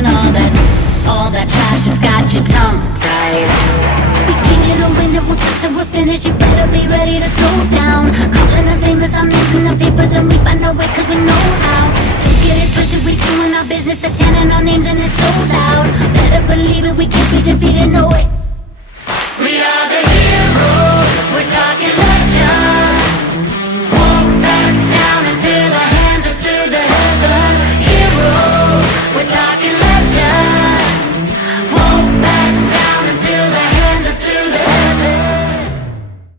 talking all that trash, it's got your tongue tied. We came here to win it, we'll fight till we're finished. You better be ready to throw down. Calling us famous, I'm missing the papers, and we find our way cause we know how. Don't get it twisted, we doing our business, they're chanting our names and it's so loud. Better believe it, we can't be defeated, no way.